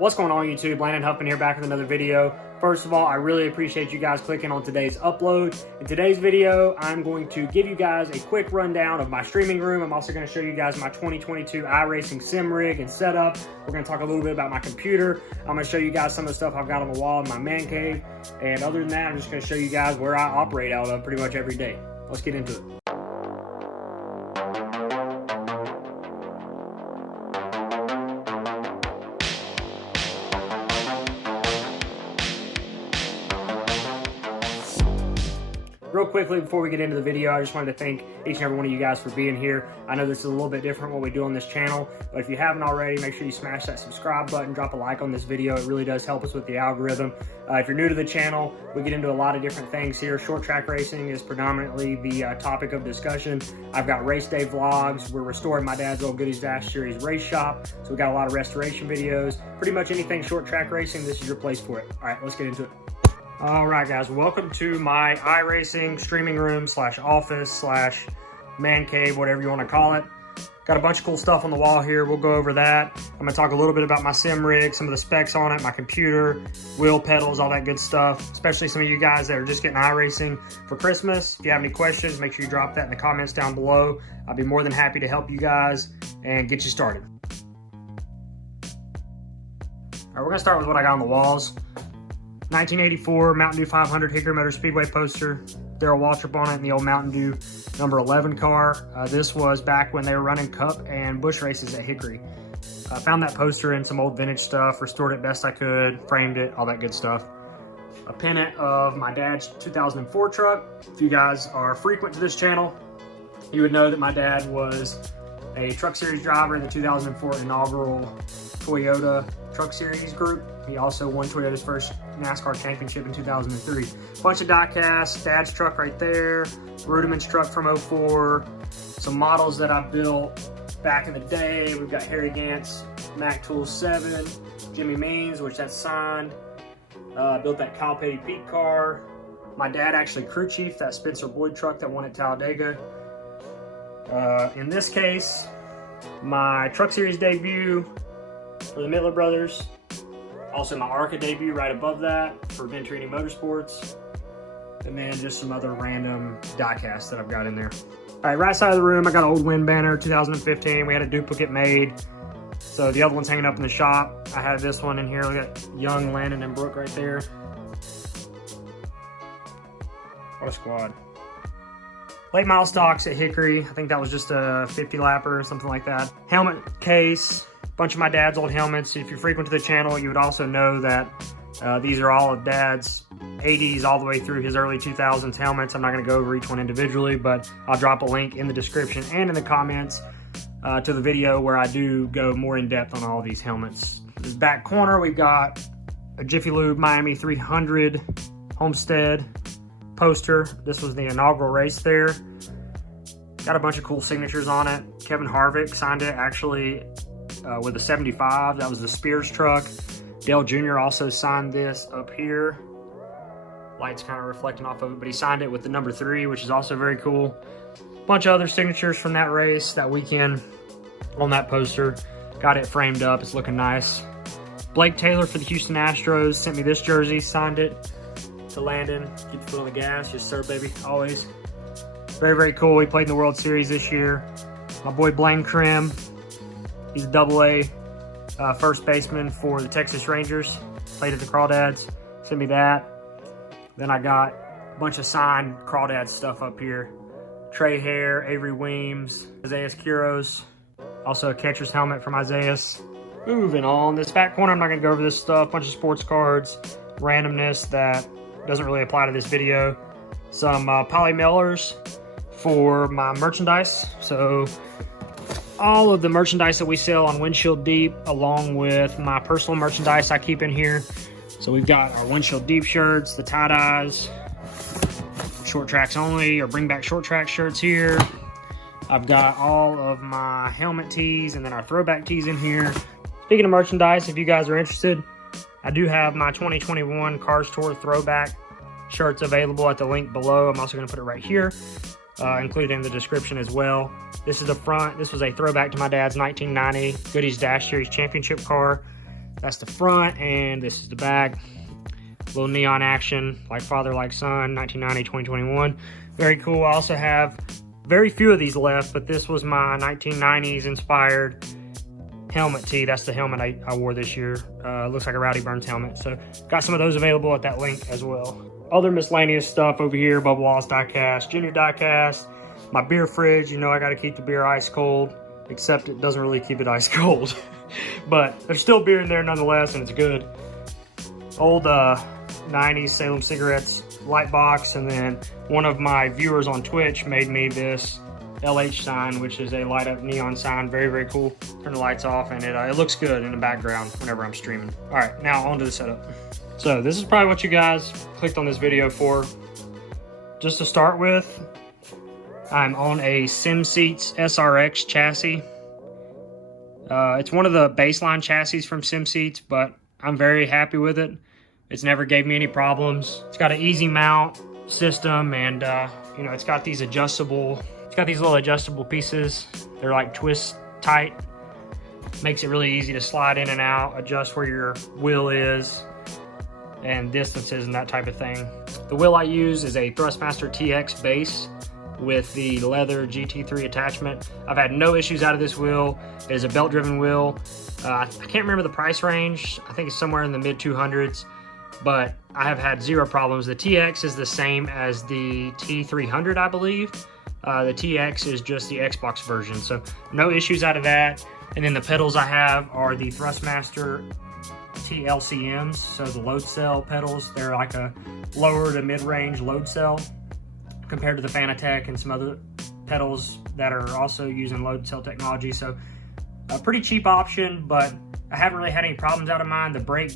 What's going on YouTube? Landon Huffman here, back with another video. First of all, I really appreciate you guys clicking on today's upload. In today's video, I'm going to give you guys a quick rundown of my streaming room. I'm also going to show you guys my 2022 iRacing sim rig and setup. We're going to talk a little bit about my computer. I'm going to show you guys some of the stuff I've got on the wall in my man cave. And other than that, I'm just going to show you guys where I operate out of pretty much every day. Let's get into it. Real quickly, before we get into the video, I just wanted to thank each and every one of you guys for being here. I know this is a little bit different what we do on this channel, but if you haven't already, make sure you smash that subscribe button, drop a like on this video. It really does help us with the algorithm. If you're new to the channel, we get into a lot of different things here. Short track racing is predominantly the topic of discussion. I've got race day vlogs. We're restoring my dad's old Goodies Dash Series race shop, so we got a lot of restoration videos. Pretty much anything short track racing, this is your place for it. All right, let's get into it. All right, guys, welcome to my iRacing streaming room slash office slash man cave, whatever you want to call it. Got a bunch of cool stuff on the wall here. We'll go over that. I'm gonna talk a little bit about my sim rig, some of the specs on it, my computer, wheel pedals, all that good stuff, especially some of you guys that are just getting iRacing for Christmas. If you have any questions, make sure you drop that in the comments down below. I'll be more than happy to help you guys and get you started. All right, we're gonna start with what I got on the walls. 1984 Mountain Dew 500 Hickory Motor Speedway poster, Darrell Waltrip on it, and the old Mountain Dew number 11 car. This was back when they were running Cup and Busch races at Hickory. I found that poster in some old vintage stuff, restored it best I could, framed it, all that good stuff. A pennant of my dad's 2004 truck. If you guys are frequent to this channel, you would know that my dad was a Truck Series driver in the 2004 inaugural Toyota Truck Series group. He also won Toyota's first NASCAR championship in 2003. Bunch of die casts, Dad's truck right there, Rudiment's truck from 04, some models that I built back in the day. We've got Harry Gant's Mac Tool 7, Jimmy Means, which that's signed. Built that Kyle Petty Pete car. My dad actually crew chief that Spencer Boyd truck that won at Talladega. In this case, my Truck Series debut for the Mittler brothers. Also my ARCA debut right above that for Venturini Motorsports. And then just some other random die-casts that I've got in there. All right, right side of the room, I got an old Wind Banner, 2015. We had a duplicate made. So the other one's hanging up in the shop. I have this one in here. Look at Young, Landon, and Brooke right there. What a squad. Late model stocks at Hickory. I think that was just a 50 lapper or something like that. Helmet case. Bunch of my dad's old helmets. If you're frequent to the channel, you would also know that these are all of Dad's 80s all the way through his early 2000s helmets. I'm not going to go over each one individually, but I'll drop a link in the description and in the comments to the video where I do go more in depth on all these helmets. This back corner, we've got a Jiffy Lube Miami 300 Homestead poster. This was the inaugural race there. Got a bunch of cool signatures on it. Kevin Harvick signed it actually with a 75. That was the Spears truck. Dale Jr. also signed this up here. Light's kind of reflecting off of it, but he signed it with the number 3, which is also very cool. Bunch of other signatures from that race, that weekend, on that poster. Got it framed up, it's looking nice. Blake Taylor for the Houston Astros sent me this jersey, signed it to Landon. Keep the foot on the gas, yes sir baby, always. Very, very cool. He played in the World Series this year. My boy Blaine Krim, he's a AA first baseman for the Texas Rangers. Played at the Crawdads. Sent me that. Then I got a bunch of signed Crawdads stuff up here. Trey Hare, Avery Weems, Isaiah Quiros. Also a catcher's helmet from Isaiah. Moving on. This back corner, I'm not going to go over this stuff. Bunch of sports cards. Randomness that doesn't really apply to this video. Some Poly Millers for my merchandise. So all of the merchandise that we sell on Windshield Deep, along with my personal merchandise I keep in here. So we've got our Windshield Deep shirts, the tie-dyes, short tracks only, or bring back short track shirts here. I've got all of my helmet tees and then our throwback tees in here. Speaking of merchandise, if you guys are interested, I do have my 2021 Cars Tour throwback shirts available at the link below. I'm also going to put it right here. included in the description as well. This is the front. This was a throwback to my dad's 1990 Goodies Dash Series Championship car. That's the front, and this is the back. Little neon action, like father, like son, 1990, 2021. Very cool. I also have very few of these left, but this was my 1990s inspired helmet tee. That's the helmet I wore this year. Looks like a Rowdy Burns helmet. So got some of those available at that link as well. Other miscellaneous stuff over here, Bubba Wallace diecast, Junior diecast, my beer fridge. You know I got to keep the beer ice cold, except it doesn't really keep it ice cold. But there's still beer in there nonetheless, and it's good. Old 90s Salem cigarettes light box, and then one of my viewers on Twitch made me this LH sign, which is a light up neon sign. Very, very cool. Turn the lights off, and it looks good in the background whenever I'm streaming. All right, now on to the setup. So this is probably what you guys clicked on this video for. Just to start with, I'm on a SimSeats SRX chassis. It's one of the baseline chassis from SimSeats, but I'm very happy with it. It's never gave me any problems. It's got an easy mount system, and you know, it's got these little adjustable pieces. They're like twist tight. Makes it really easy to slide in and out, adjust where your wheel is, and distances and that type of thing. The wheel I use is a Thrustmaster TX base with the leather GT3 attachment. I've had no issues out of this wheel. It is a belt driven wheel. I can't remember the price range. I think it's somewhere in the mid 200s, but I have had zero problems. The TX is the same as the T300, I believe. The TX is just the Xbox version, so no issues out of that. And then the pedals I have are the Thrustmaster TLCMs, so the load cell pedals. They're like a lower to mid-range load cell compared to the Fanatec and some other pedals that are also using load cell technology. So a pretty cheap option, but I haven't really had any problems out of mine. The brake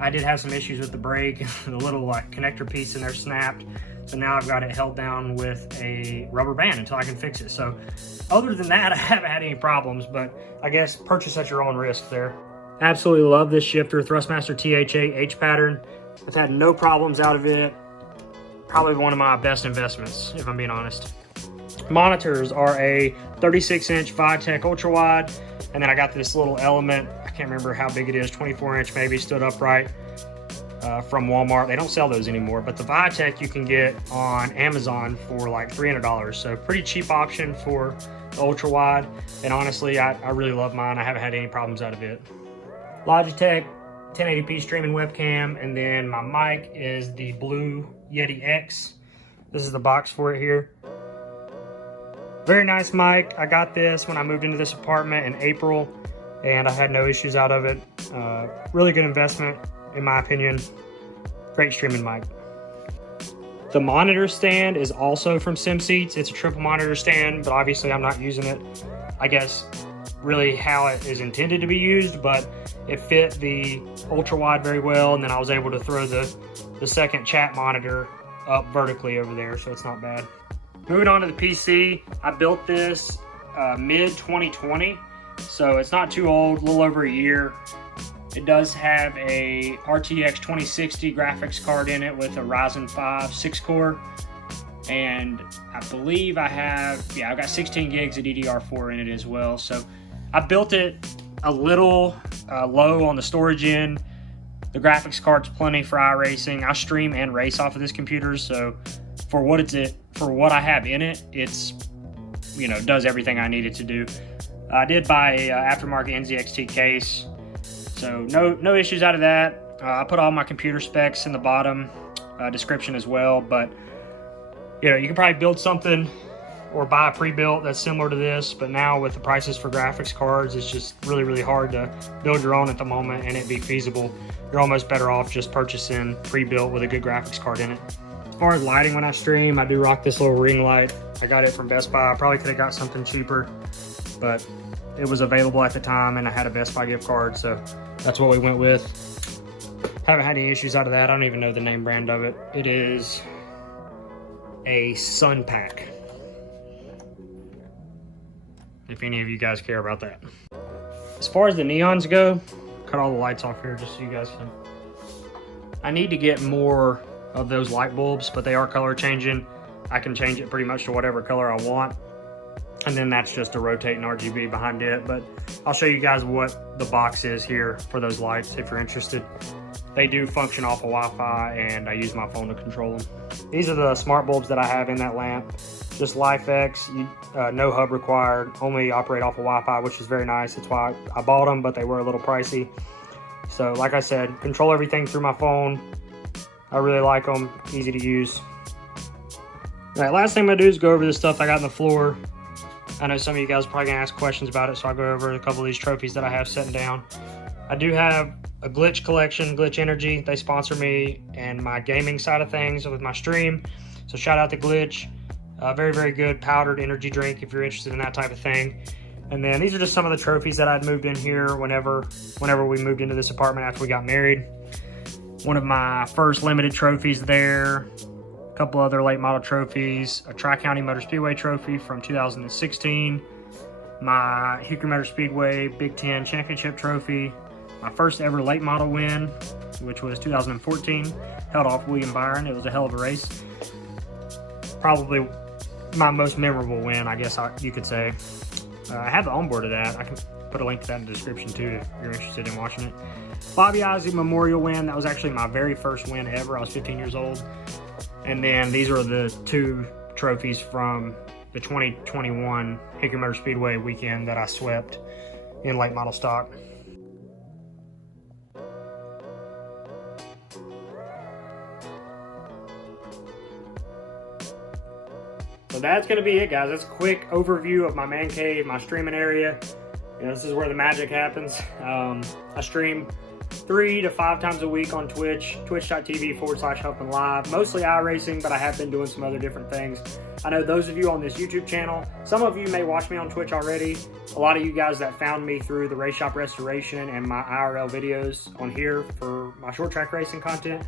I did have some issues with the brake. The little like connector piece in there snapped. So now I've got it held down with a rubber band until I can fix it. So other than that, I haven't had any problems, but I guess purchase at your own risk there. Absolutely love this shifter, Thrustmaster TH8 H pattern. I've had no problems out of it. Probably one of my best investments, if I'm being honest. Monitors are a 36-inch Vitek ultra wide, and then I got this little Element, I can't remember how big it is, 24-inch maybe, stood upright, from Walmart. They don't sell those anymore, but the Vitek you can get on Amazon for like $300, so pretty cheap option for the ultra wide. And honestly, I really love mine. I haven't had any problems out of it. Logitech 1080p streaming webcam, and then my mic is the Blue Yeti X. This is the box for it here. Very nice mic. I got this when I moved into this apartment in April, and I had no issues out of it. Really good investment, in my opinion. Great streaming mic. The monitor stand is also from SimSeats. It's a triple monitor stand, but obviously I'm not using it, I guess, really how it is intended to be used, but it fit the ultra wide very well, and then I was able to throw the second chat monitor up vertically over there, so it's not bad. Moving on to the PC, I built this mid 2020, so it's not too old, a little over a year. It does have a RTX 2060 graphics card in it with a Ryzen 5 6-core, and I believe I've got 16 gigs of DDR4 in it as well. So I built it a little low on the storage end. The graphics card's plenty for iRacing. I stream and race off of this computer, so for what I have in it, it's, you know, does everything I need it to do. I did buy a aftermarket NZXT case, so no issues out of that. I put all my computer specs in the bottom description as well, but you know, you can probably build something or buy a pre-built that's similar to this, but now with the prices for graphics cards, it's just really, really hard to build your own at the moment and it be feasible. You're almost better off just purchasing pre-built with a good graphics card in it. As far as lighting when I stream, I do rock this little ring light. I got it from Best Buy. I probably could have got something cheaper, but it was available at the time and I had a Best Buy gift card, so that's what we went with. Haven't had any issues out of that. I don't even know the name brand of it. It is a Sun Pack, if any of you guys care about that. As far as the neons go, cut all the lights off here just so you guys can. I need to get more of those light bulbs, but they are color changing. I can change it pretty much to whatever color I want. And then that's just a rotating RGB behind it. But I'll show you guys what the box is here for those lights if you're interested. They do function off of Wi-Fi, and I use my phone to control them. These are the smart bulbs that I have in that lamp. Just LifeX, no hub required, only operate off of Wi-Fi, which is very nice. That's why I bought them, but they were a little pricey. So like I said, control everything through my phone. I really like them, easy to use. All right, last thing I'm gonna do is go over the stuff I got on the floor. I know some of you guys are probably gonna ask questions about it, so I'll go over a couple of these trophies that I have sitting down. I do have a Glitch collection, Glitch Energy. They sponsor me and my gaming side of things with my stream. So shout out to Glitch. Very, very good powdered energy drink if you're interested in that type of thing. And then these are just some of the trophies that I'd moved in here whenever we moved into this apartment after we got married. One of my first limited trophies there. A couple other late model trophies. A Tri-County Motor Speedway trophy from 2016. My Hickory Motor Speedway Big Ten Championship trophy. My first ever late model win, which was 2014. Held off William Byron. It was a hell of a race. Probably my most memorable win, I guess you could say. I have the onboard of that. I can put a link to that in the description too if you're interested in watching it. Bobby Ozzie Memorial win. That was actually my very first win ever. I was 15 years old. And then these are the two trophies from the 2021 Hickory Motor Speedway weekend that I swept in late model stock. So that's going to be it, guys. That's a quick overview of my man cave, my streaming area. You know, this is where the magic happens. I stream 3 to 5 times a week on Twitch, twitch.tv/Huffman Live. Mostly iRacing, but I have been doing some other different things. I know those of you on this YouTube channel, some of you may watch me on Twitch already. A lot of you guys that found me through the Race Shop Restoration and my IRL videos on here for my short track racing content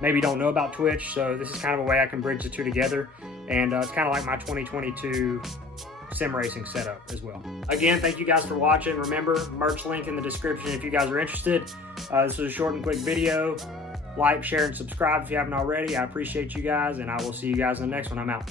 maybe don't know about Twitch, so this is kind of a way I can bridge the two together. And it's kind of like my 2022 sim racing setup as well. Again, thank you guys for watching. Remember, merch link in the description if you guys are interested. This was a short and quick video. Like, share, and subscribe if you haven't already. I appreciate you guys, and I will see you guys in the next one. I'm out.